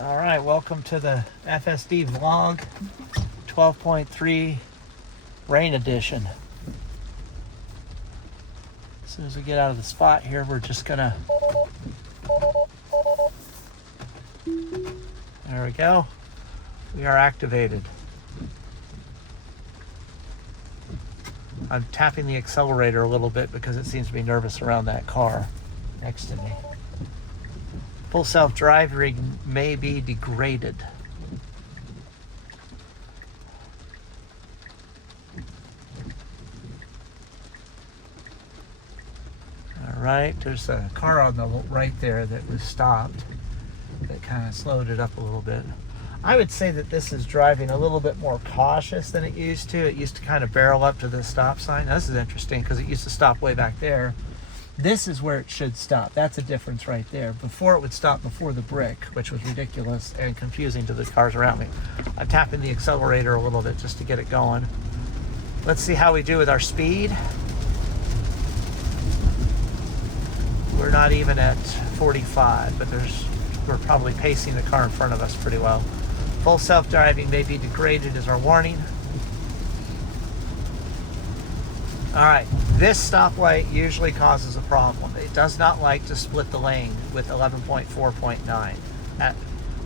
All right, welcome to the FSD vlog 12.3 rain edition. As soon as we get out of the spot here, we're just gonna, there we go. We are activated. I'm tapping the accelerator a little bit because it seems to be nervous around that car next to me. Full self-driving may be degraded. All right, there's a car on the right there that was stopped. That kind of slowed it up a little bit. I would say that this is driving a little bit more cautious than it used to. It used to kind of barrel up to the stop sign. Now, this is interesting because it used to stop way back there. This is where it should stop. That's a difference right there. Before, it would stop before the brick, which was ridiculous and confusing to the cars around me. I'm tapping the accelerator a little bit just to get it going. Let's see how we do with our speed. We're not even at 45, but we're probably pacing the car in front of us pretty well. Full self-driving may be degraded is our warning. All right, this stoplight usually causes a problem. It does not like to split the lane with 11.4.9.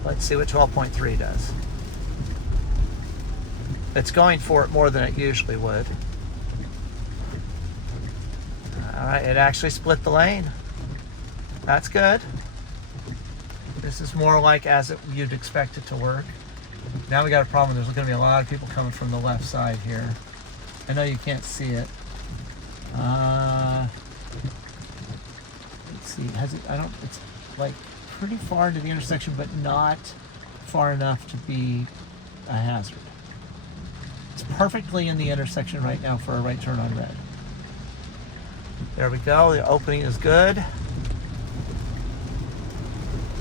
Let's see what 12.3 does. It's going for it more than it usually would. All right, it actually split the lane. That's good. This is more like as you'd expect it to work. Now we got a problem. There's going to be a lot of people coming from the left side here. I know you can't see it. Let's see. It's like pretty far into the intersection, but not far enough to be a hazard. It's perfectly in the intersection right now for a right turn on red. There we go. The opening is good.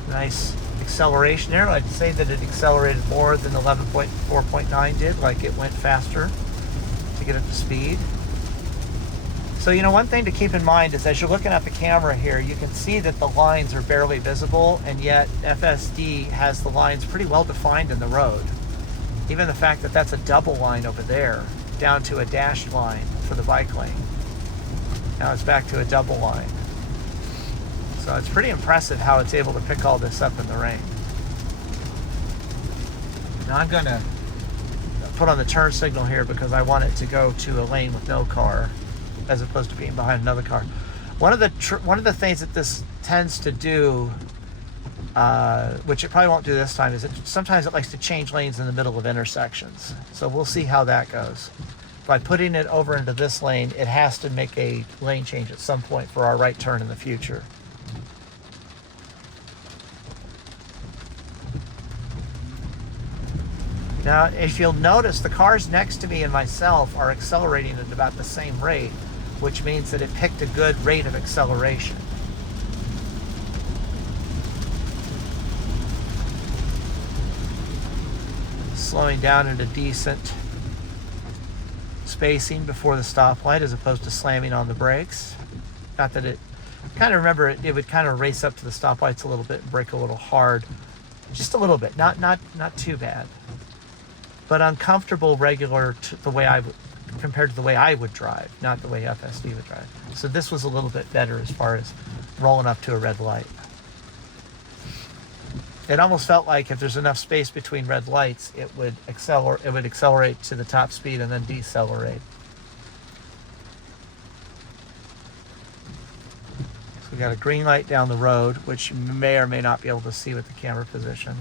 Nice acceleration there. I'd say that it accelerated more than 11.4.9 did, like it went faster to get up to speed. So, one thing to keep in mind is as you're looking at the camera here, you can see that the lines are barely visible, and yet FSD has the lines pretty well defined in the road. Even the fact that that's a double line over there, down to a dashed line for the bike lane. Now it's back to a double line. So it's pretty impressive how it's able to pick all this up in the rain. Now I'm going to put on the turn signal here because I want it to go to a lane with no car as opposed to being behind another car. One of the things that this tends to do, which it probably won't do this time, is sometimes it likes to change lanes in the middle of intersections. So we'll see how that goes. By putting it over into this lane, it has to make a lane change at some point for our right turn in the future. Now, if you'll notice, the cars next to me and myself are accelerating at about the same rate, which means that it picked a good rate of acceleration. Slowing down at a decent spacing before the stoplight as opposed to slamming on the brakes. Not that it, kind of remember, it would kind of race up to the stoplights a little bit and brake a little hard. Just a little bit, not too bad. But uncomfortable, regular to the way compared to the way I would drive, not the way FSD would drive. So this was a little bit better as far as rolling up to a red light. It almost felt like if there's enough space between red lights, it would accelerate to the top speed and then decelerate. So we got a green light down the road, which you may or may not be able to see with the camera position.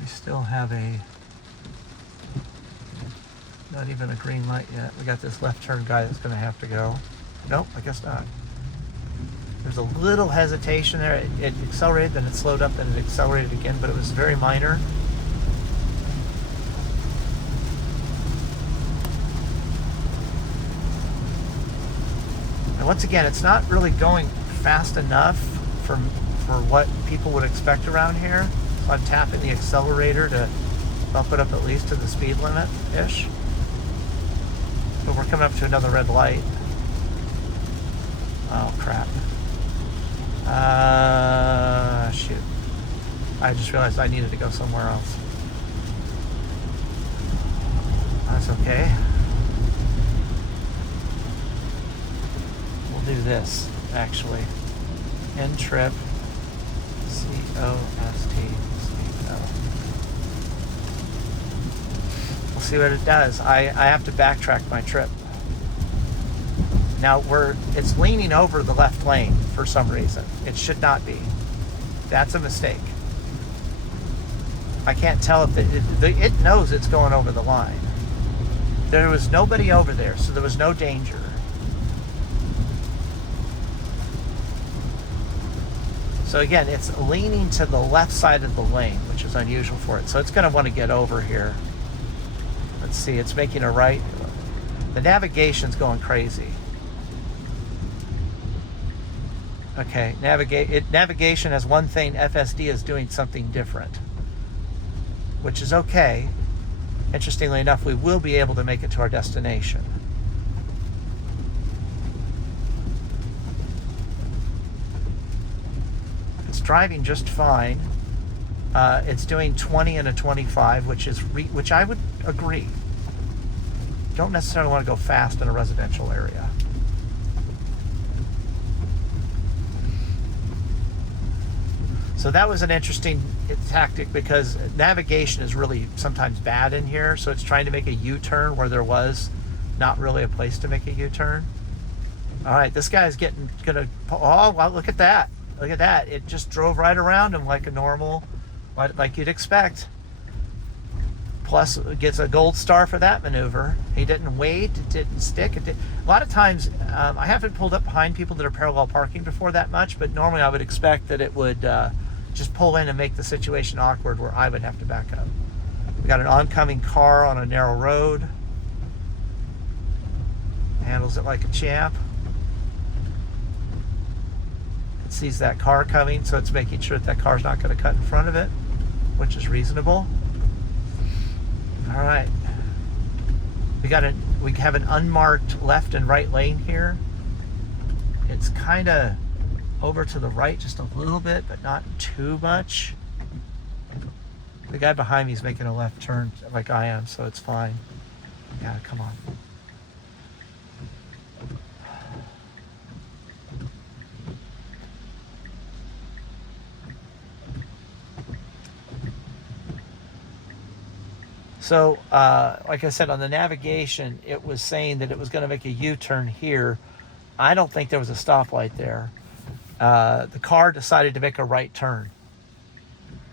We still have not even a green light yet. We got this left turn guy that's going to have to go. Nope, I guess not. There's a little hesitation there. It accelerated, then it slowed up, then it accelerated again, but it was very minor. And once again, it's not really going fast enough for what people would expect around here. So I'm tapping the accelerator to bump it up at least to the speed limit-ish. But we're coming up to another red light. Oh, crap. Shoot. I just realized I needed to go somewhere else. That's okay. We'll do this, actually. End trip, COST, We'll see what it does. I have to backtrack my trip. Now it's leaning over the left lane for some reason. It should not be. That's a mistake. I can't tell if it knows it's going over the line. There was nobody over there, so there was no danger. So again, it's leaning to the left side of the lane, which is unusual for it. So it's going to want to get over here. Let's see, it's making a right. The navigation's going crazy. Okay, navigation has one thing, FSD is doing something different, which is okay. Interestingly enough, we will be able to make it to our destination. It's driving just fine. It's doing 20 and a 25, which I would agree. Don't necessarily want to go fast in a residential area. So that was an interesting tactic because navigation is really sometimes bad in here. So it's trying to make a U-turn where there was not really a place to make a U-turn. All right, this guy's oh, well, look at that. Look at that. It just drove right around him like a normal, like you'd expect. Plus, it gets a gold star for that maneuver. He didn't wait, it didn't stick. A lot of times, I haven't pulled up behind people that are parallel parking before that much, but normally I would expect that it would just pull in and make the situation awkward where I would have to back up. We got an oncoming car on a narrow road. Handles it like a champ. It sees that car coming, so it's making sure that car's not going to cut in front of it, which is reasonable. All right. We have an unmarked left and right lane here. It's kind of over to the right just a little bit, but not too much. The guy behind me is making a left turn like I am, so it's fine. Yeah, come on. So, like I said, on the navigation, it was saying that it was going to make a U-turn here. I don't think there was a stoplight there. The car decided to make a right turn.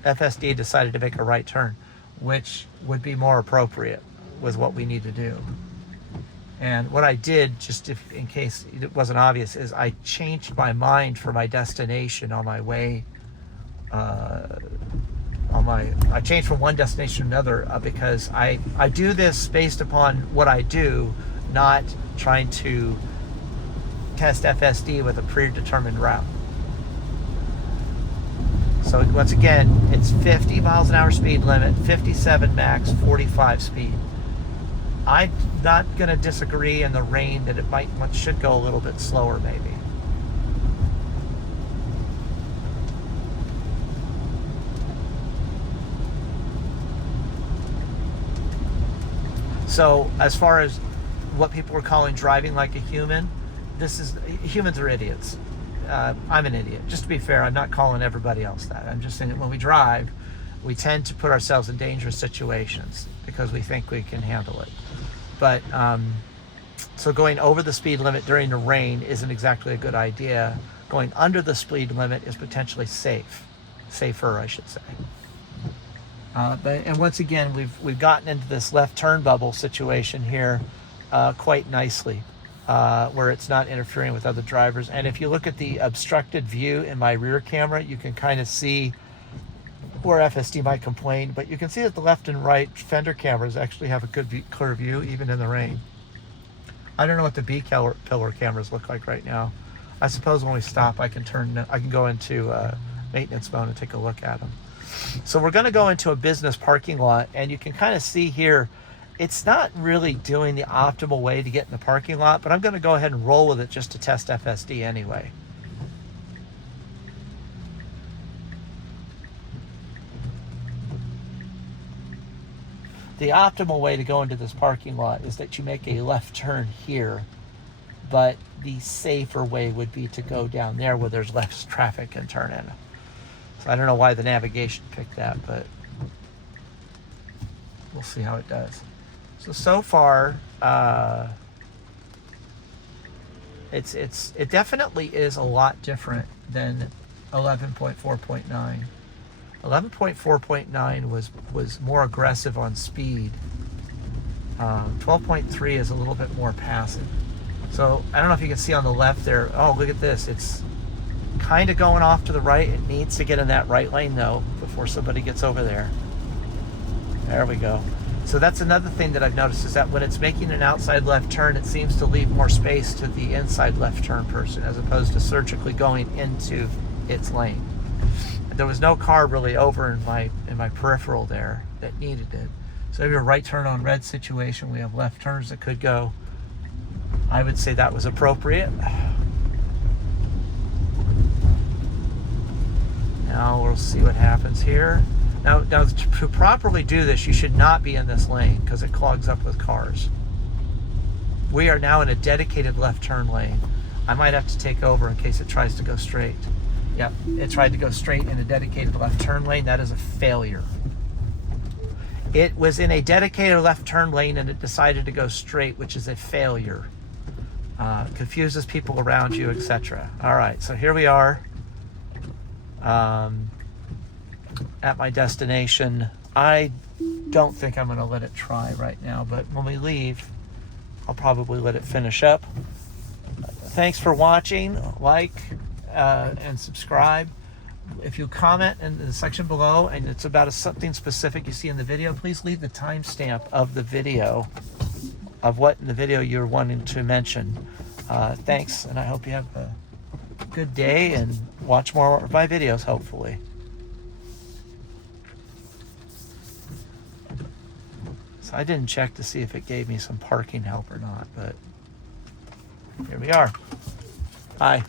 FSD decided to make a right turn, which would be more appropriate with what we need to do. And what I did, just in case it wasn't obvious, is I changed my mind for my destination on my way. I changed from one destination to another because I do this based upon what I do, not trying to test FSD with a predetermined route. So once again, it's 50 miles an hour speed limit, 57 max, 45 speed. I'm not going to disagree in the rain that it should go a little bit slower maybe. So as far as what people are calling driving like a human, humans are idiots. I'm an idiot. Just to be fair, I'm not calling everybody else that. I'm just saying that when we drive, we tend to put ourselves in dangerous situations because we think we can handle it. But so going over the speed limit during the rain isn't exactly a good idea. Going under the speed limit is potentially safer, I should say. And once again, we've gotten into this left turn bubble situation here quite nicely, where it's not interfering with other drivers. And if you look at the obstructed view in my rear camera, you can kind of see where FSD might complain, but you can see that the left and right fender cameras actually have a good clear view even in the rain. I don't know what the B pillar cameras look like right now. I suppose when we stop, I can go into maintenance mode and take a look at them. So we're going to go into a business parking lot, and you can kind of see here, it's not really doing the optimal way to get in the parking lot, but I'm going to go ahead and roll with it just to test FSD anyway. the optimal way to go into this parking lot is that you make a left turn here, but the safer way would be to go down there where there's less traffic and turn in. So I don't know why the navigation picked that, but we'll see how it does. So far, it definitely is a lot different than 11.4.9. 11.4.9 was more aggressive on speed. 12.3 is a little bit more passive. So I don't know if you can see on the left there. Oh, look at this. It's kind of going off to the right. It needs to get in that right lane though before somebody gets over there. There we go. So that's another thing that I've noticed, is that when it's making an outside left turn, it seems to leave more space to the inside left turn person as opposed to surgically going into its lane. There was no car really over in my peripheral there that needed it. So if you're a right turn on red situation, we have left turns that could go. I would say that was appropriate. Now we'll see what happens here. Now to properly do this, you should not be in this lane because it clogs up with cars. We are now in a dedicated left turn lane. I might have to take over in case it tries to go straight. Yep, it tried to go straight in a dedicated left turn lane. That is a failure. It was in a dedicated left turn lane and it decided to go straight, which is a failure. Confuses people around you, etc. All right, so here we are at my destination. I don't think I'm going to let it try right now, but when we leave, I'll probably let it finish up. Thanks for watching. Like and subscribe. If you comment in the section below and it's about something specific you see in the video, please leave the timestamp of the video, of what in the video you're wanting to mention. Thanks, and I hope you have a good day and watch more of my videos, hopefully. So I didn't check to see if it gave me some parking help or not, but here we are. Bye.